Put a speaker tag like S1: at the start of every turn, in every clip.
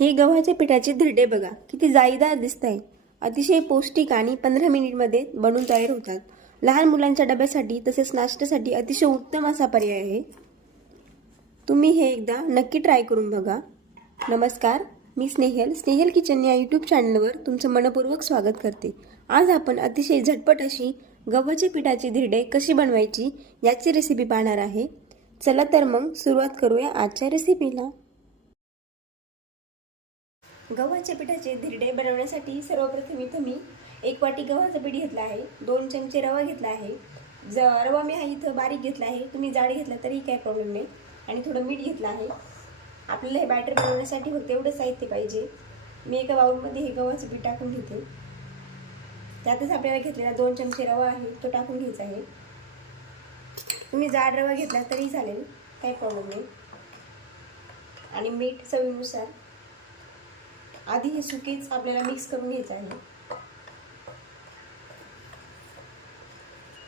S1: हे गव्हाच्या पिठाचे धिरडे बघा. किती जाळीदार दिसत आहे अतिशय पौष्टिक आणि पंधरा मिनिटमध्ये बनून तयार होतात. लहान मुलांच्या डब्यासाठी तसेच नाश्त्यासाठी अतिशय उत्तम असा पर्याय आहे. तुम्ही हे एकदा नक्की ट्राय करून बघा. नमस्कार मी स्नेहल. स्नेहल किचन या यूट्यूब चॅनलवर तुमचं मनपूर्वक स्वागत करते. आज आपण अतिशय झटपट अशी गव्हाच्या पिठाची धिरडे कशी बनवायची याची रेसिपी पाहणार आहे. चला तर मग सुरुवात करूया आजच्या रेसिपीला गव्हाच्या पिठाचे धिरडे बनवण्यासाठी सर्वप्रथम इथं मी एक वाटी गव्हाचं पीठ घेतलं आहे दोन चमचे रवा घेतला आहे. ज रवा मी हा इथं बारीक घेतला आहे. तुम्ही जाड घेतला तरी काही प्रॉब्लेम नाही. आणि थोडं मीठ घेतलं आहे. आपल्याला हे बॅटर बनवण्यासाठी फक्त एवढं साहित्य पाहिजे. मी एका बाउलमध्ये हे गव्हाचं पीठ टाकून घेते. त्यातच आपल्याला घेतलेला दोन चमचे रवा आहे तो टाकून घ्यायचा आहे. तुम्ही जाड रवा घेतला तरी चालेल काही प्रॉब्लेम नाही. आणि मीठ चवीनुसार आधी हे सुकेच आपल्याला मिक्स करून घ्यायचं आहे.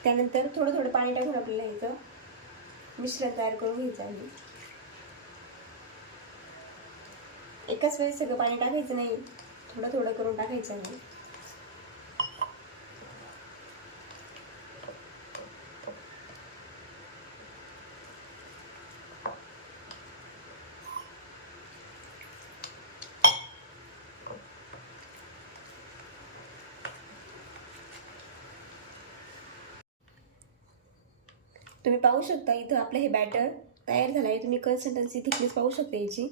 S1: त्यानंतर थोडं थोडं पाणी टाकून आपल्याला इथं मिश्रण तयार करून घ्यायचं आहे. एकाच वेळेस सगळं पाणी टाकायचं नाही. थोडं थोडं करून टाकायचं आहे. तुम्ही पाहू शकता इथं आपलं हे बॅटर तयार झालं आहे. तुम्ही कन्सिस्टन्सी थिकनेस पाहू शकता याची.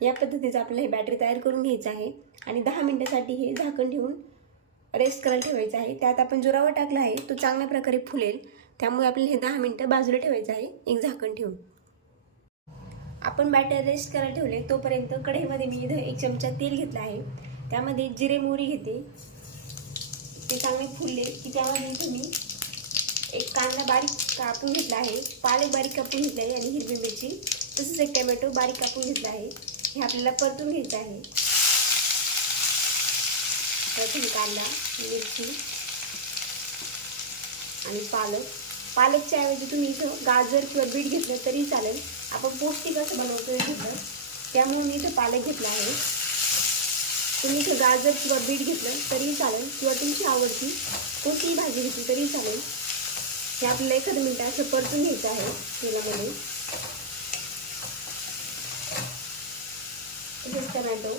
S1: या पद्धतीचं आपल्याला हे बॅटरी तयार करून घ्यायचं आहे. आणि दहा मिनटासाठी हे झाकण ठेवून रेस्ट करायला ठेवायचं आहे. त्यात आपण जो टाकला आहे तो चांगल्या प्रकारे फुलेल. त्यामुळे आपल्याला हे दहा मिनटं बाजूला ठेवायचं आहे एक झाकण ठेवून. आपण बॅटर रेस्ट करायला ठेवले तोपर्यंत कढईमध्ये मी इथं एक चमचा तेल घेतला आहे. त्यामध्ये जिरे मोहरी घेते. ते चांगले फुलले की त्यामध्ये तुम्ही एक कांदा बारीक कापून घेतला आहे. पालक बारीक कापून घेतला आहे आणि हिरवी मिरची तसंच एक टोमॅटो बारीक कापून घेतला आहे. हे आपल्याला परतून घ्यायचं आहे. प्रथम कांदा मिरची आणि पालक. पालकच्या ऐवजी तुम्ही इथं गाजर किंवा बीट घेतलं तरी चालेल. आपण पौष्टिक असं बनवतो घेतलं त्यामुळे मी इथं पालक घेतला आहे. तुम्ही इथं गाजर किंवा बीट घेतलं तरी चालेल. किंवा तुमची आवडती कोणतीही भाजी घेतली तरी चालेल. हे आपल्याला एखादं मिनटं असं परतून घ्यायचं आहे तेलामध्ये. तसेच टमॅटो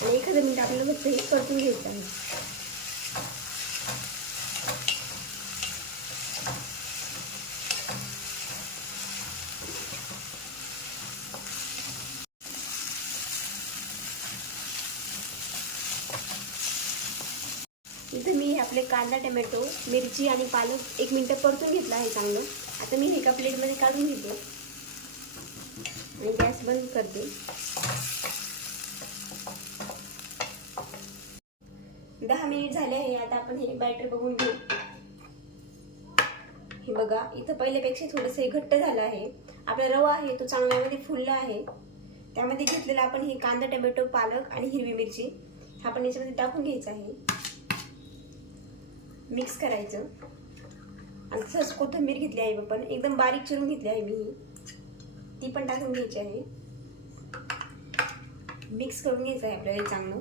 S1: आणि एखादं मिनटं आपल्याला फक्त हे परतून घ्यायचं आहे. इथं मी आपले कांदा टमॅटो मिरची आणि पालक एक मिनटं परतून घेतलं आहे चांगलं. आता मी एका प्लेटमध्ये काढून घेते. आणि गॅस बंद करते. दहा मिनिट झाले आहे. आता आपण हे बॅटर बघून घेऊ. हे बघा इथं पहिल्यापेक्षा थोडंसं हे घट्ट झालं आहे. आपला रवा आहे तो चांगल्यामध्ये फुलला आहे. त्यामध्ये घेतलेला आपण हे कांदा टमॅटो पालक आणि हिरवी मिरची. हा आपण याच्यामध्ये टाकून घ्यायचं आहे. मिक्स करायचं. आणि तसंच कोथिंबीर घेतली आहे पण एकदम बारीक चिरून घेतली आहे मी. ती पण टाकून घ्यायची आहे. मिक्स करून घ्यायचं आहे आपल्याला हे चांगलं.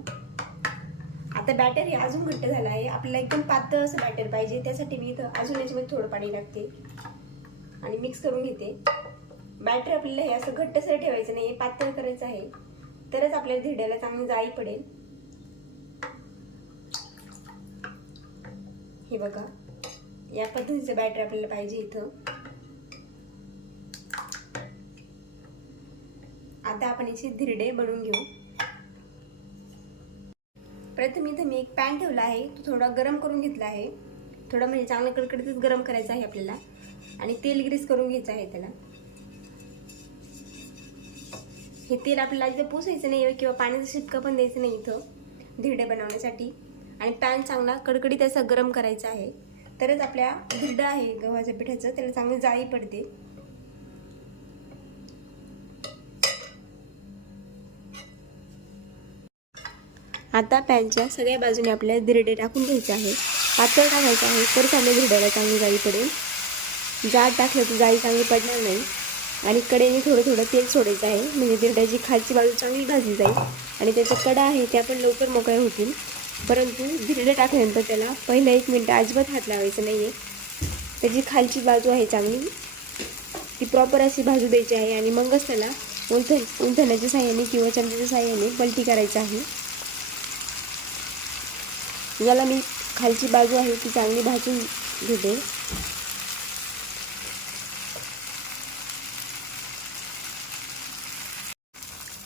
S1: आता बॅटर हे अजून घट्ट झालं आहे. आपल्याला एकदम पातळ असं बॅटर पाहिजे. त्यासाठी मी इथं अजून याच्यामध्ये थोडं पाणी टाकते. आणि मिक्स करून घेते. बॅटर आपल्याला हे असं घट्टसर ठेवायचं नाही. पातळ करायचं आहे. तरच आपल्याला धिड्याला चांगली जाळी पडेल. हे बघा. या पद्धतीचं बॅटर आपल्याला पाहिजे इथं. आता आपण याचे धिरडे बनवून घेऊ. प्रथम इथं मी एक पॅन ठेवला आहे. तो थोडा गरम करून घेतला आहे. थोडा म्हणजे चांगलं कडकडीतच गरम करायचं आहे आपल्याला. आणि तेल ग्रीस करून घ्यायचं आहे त्याला. हे तेल आपल्याला इथं पुसायचं नाही किंवा पाण्याचा शिपका पण द्यायचं नाही इथं. धिरडे बनवण्यासाठी. आणि पॅन चांगला कडकडीत असा गरम करायचा आहे. तरच आपल्या धिरडं आहे गव्हाच्या पिठाचं त्याला चांगली जाळी पडते. आता पॅनच्या सगळ्या बाजूने आपल्याला धिरडे टाकून घ्यायचे आहे. पातळ टाकायचं आहे तरच आपल्या धिरड्याला चांगली जाळी पडेल. जाड टाकलं तर जाळी चांगली पडणार नाही. आणि कडेने थोडं थोडं तेल सोडायचं आहे म्हणजे धिरड्याची खालची बाजू चांगली भाजली जाईल. आणि त्याच्या कडा आहे त्या पण लवकर मोकळ्या होतील. परंतु धिरडे टाकल्यानंतर त्याला पहिलं एक मिनटं अजिबात हात लावायचं नाही आहे त्याची खालची बाजू आहे चांगली. ती प्रॉपर अशी भाजू द्यायची आहे आणि मगच त्याला उलथ उलथण्याच्या साह्याने किंवा चमच्याच्या साह्याने पलटी करायचं आहे. याला मी खालची बाजू आहे ती चांगली भाजून घेते.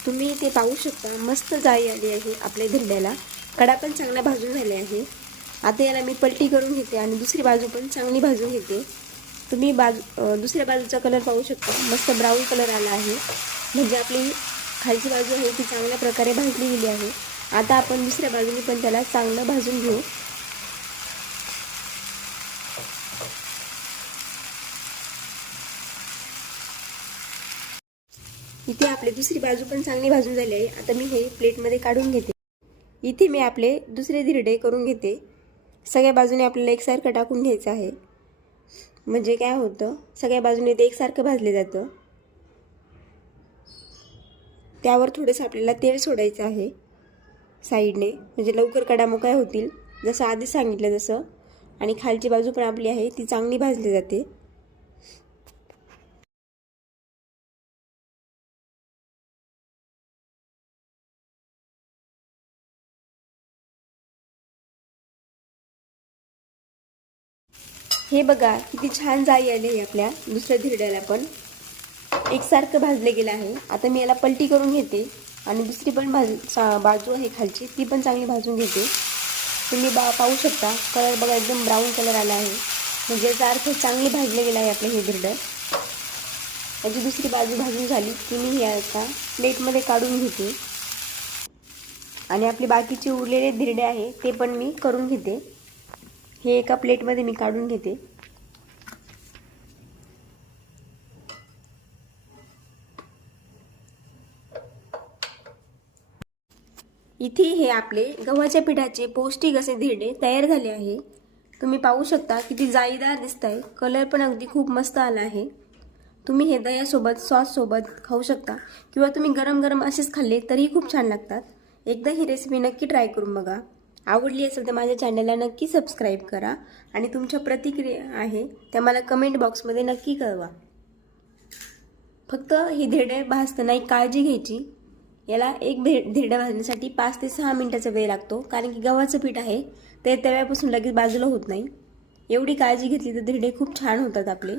S1: तुम्ही ते पाहू शकता मस्त जाळी आली आहे आपल्या धिरड्याला कडा पण चांगला भाजून झाले आहे. आता याला मी पलटी करून घेते आणि दुसरी बाजू पण चांगली भाजून घेते. तुम्ही बाजू दुसऱ्या बाजूचा कलर पाहू शकता. मस्त ब्राऊन कलर आला आहे. म्हणजे आपली खालची बाजू आहे ती चांगल्या प्रकारे भाजली गेली आहे. आता आपण दुसऱ्या बाजूने पण त्याला चांगलं भाजून घेऊ. इथे आपली दुसरी बाजू पण चांगली भाजून झाली आहे. आता मी हे प्लेटमध्ये काढून घेते. इथे मी आपले दुसरे धिरडे करून घेते. सगळ्या बाजूने आपल्याला एकसारखं टाकून घ्यायचं आहे. म्हणजे काय होतं? सगळ्या बाजूने ते एकसारखं भाजले जातं. त्यावर थोडंसं आपल्याला तेल सोडायचं आहे. साईडने. म्हणजे लवकर कडा मोकळ्या होतील. जसं आधी सांगितलं तसं. आणि खालची बाजू पण आपली आहे ती चांगली भाजली जाते. हे बघा किती छान जाई आली आहे आपल्या. दुसऱ्या धिरड्याला पण. एकसारखं भाजले गेलं आहे. आता मी याला पलटी करून घेते. आणि दुसरी पण भाज सा- बाजू आहे खालची ती पण चांगली भाजून घेते. तुम्ही बा पाहू शकता. कलर बघा एकदम ब्राऊन कलर आला आहे. म्हणजे याचा अर्थ चांगली भाजले गेलं आहे आपलं हे धिरडं. याची दुसरी बाजू भाजून झाली की मी हे आता प्लेटमध्ये काढून घेते. आणि आपले बाकीचे उरलेले धिरडे आहे ते पण मी करून घेते. हे एका प्लेटमध्ये मी काढून घेते. इथे हे आपले गव्हाच्या पिठाचे पौष्टिक असे धिरडे तयार झाले आहे. तुम्ही पाहू शकता किती जाळीदार दिसत आहे कलर पण अगदी खूप मस्त आला आहे. तुम्ही हे दह्यासोबत सॉससोबत खाऊ शकता. किंवा तुम्ही गरम गरम असेच खाल्ले तरीही खूप छान लागतात. एकदा ही रेसिपी नक्की ट्राय करून बघा. आवडली असेल तर माझ्या चॅनलला नक्की सबस्क्राईब करा. आणि तुमच्या प्रतिक्रिया आहे त्या मला कमेंट बॉक्समध्ये नक्की कळवा. फक्त ही धिरडे भाजताना एक काळजी घ्यायची. याला एक धि धिरडं भाजण्यासाठी पाच ते सहा मिनटाचा वेळ लागतो. कारण की गव्हाचं पीठ आहे ते तव्यापासून लगेच बाजूला होत नाही. एवढी काळजी घेतली तर धिरडे खूप छान होतात आपले.